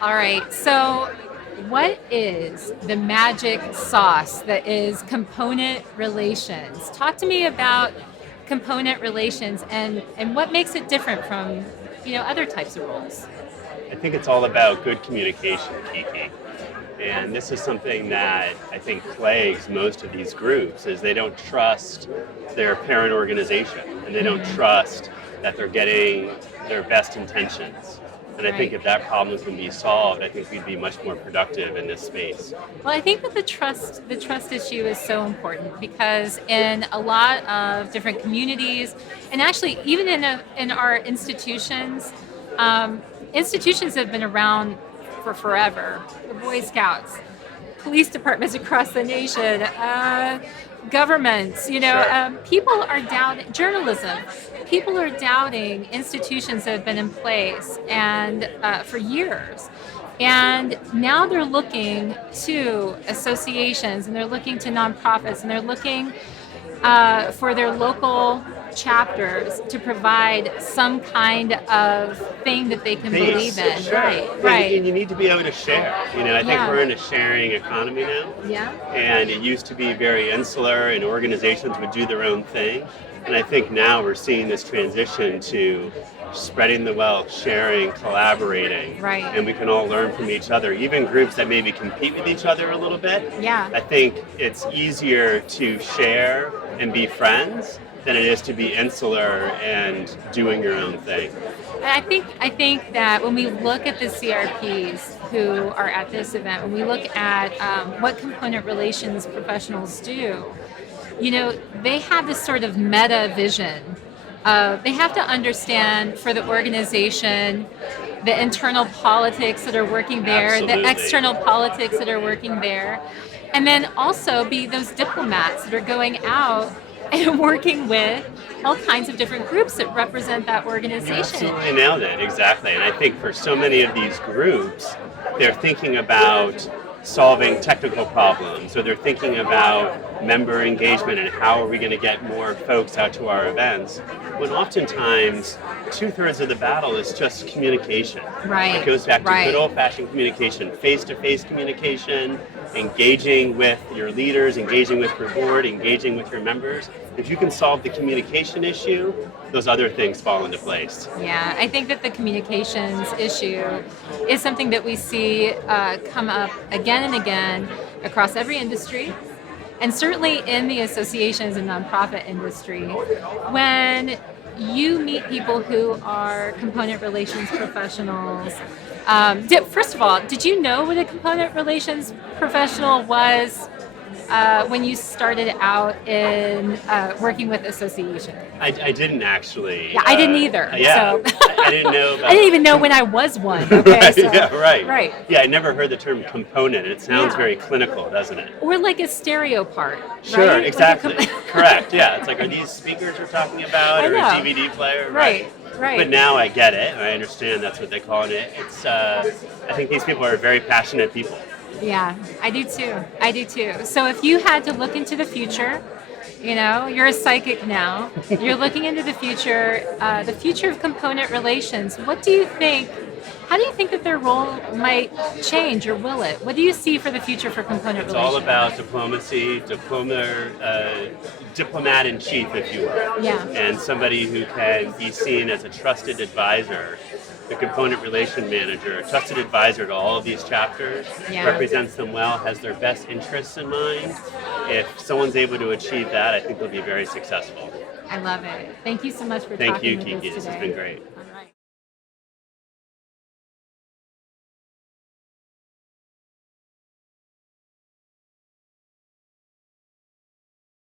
All right. So, what is the magic sauce that is component relations? Talk to me about component relations and what makes it different from, other types of roles. I think it's all about good communication, Kiki. And this is something that I think plagues most of these groups is they don't trust their parent organization and they don't trust that they're getting their best intentions. And I think Right. if that problem can be solved, I think we'd be much more productive in this space. Well, I think that the trust issue is so important because in a lot of different communities, and actually even in our institutions, institutions have been around for forever. The Boy Scouts, police departments across the nation, governments, Sure. people are doubting journalism. People are doubting institutions that have been in place and for years. And now they're looking to associations and they're looking to nonprofits and they're looking for their local chapters to provide some kind of thing that they can believe Base, in. sure. Right, And right. you need to be able to share. I think Yeah. we're in a sharing economy now. Yeah. And it used to be very insular and organizations would do their own thing. And I think now we're seeing this transition to spreading the wealth, sharing, collaborating, Right. and we can all learn from each other. Even groups that maybe compete with each other a little bit, Yeah. I think it's easier to share and be friends than it is to be insular and doing your own thing. And I think that when we look at the CRPs who are at this event, when we look at what component relations professionals do, they have this sort of meta vision. They have to understand for the organization the internal politics that are working there, the Absolutely. external politics that are working there, and then also be those diplomats that are going out and working with all kinds of different groups that represent that You organization. absolutely nailed it, exactly. And I think for so many of these groups, they're thinking about solving technical problems, or they're thinking about member engagement and how are we going to get more folks out to our events, when oftentimes two-thirds of the battle is just communication. Right, It goes back to right. good old-fashioned communication, face-to-face communication, engaging with your leaders, engaging with your board, engaging with your members. If you can solve the communication issue, those other things fall into place. Yeah, I think that the communications issue is something that we see come up again and again across every industry, and certainly in the associations and nonprofit industry. When you meet people who are component relations professionals, first of all, did you know what a component relations professional was when you started out in working with associations? I didn't actually. Yeah, I didn't either. Yeah, So I didn't know about. I didn't even know when I was one. Okay, Right, so yeah, right. right, Yeah, I never heard the term component. It sounds Yeah. very clinical, doesn't it? or like a stereo part. Sure, right? Like a exactly. Correct. Yeah, it's like, are these speakers we're talking about, I or a know. DVD player? Right, right. But now I get it. I understand that's what they call it. It's. I think these people are very passionate people. Yeah, I do too. I do too. So if you had to look into the future, you're a psychic now. You're looking into the future of component relations. What do you think? How do you think that their role might change, or will it? What do you see for the future for component It's relations? all about diplomacy, diplomat in chief, if you will. Yeah. And somebody who can be seen as a trusted advisor, the component relation manager, a trusted advisor to all of these chapters, Yeah. represents them well, has their best interests in mind. If someone's able to achieve that, I think they'll be very successful. I love it. Thank you so much for Thank talking you, with Kiki. us This today. has been great. All right.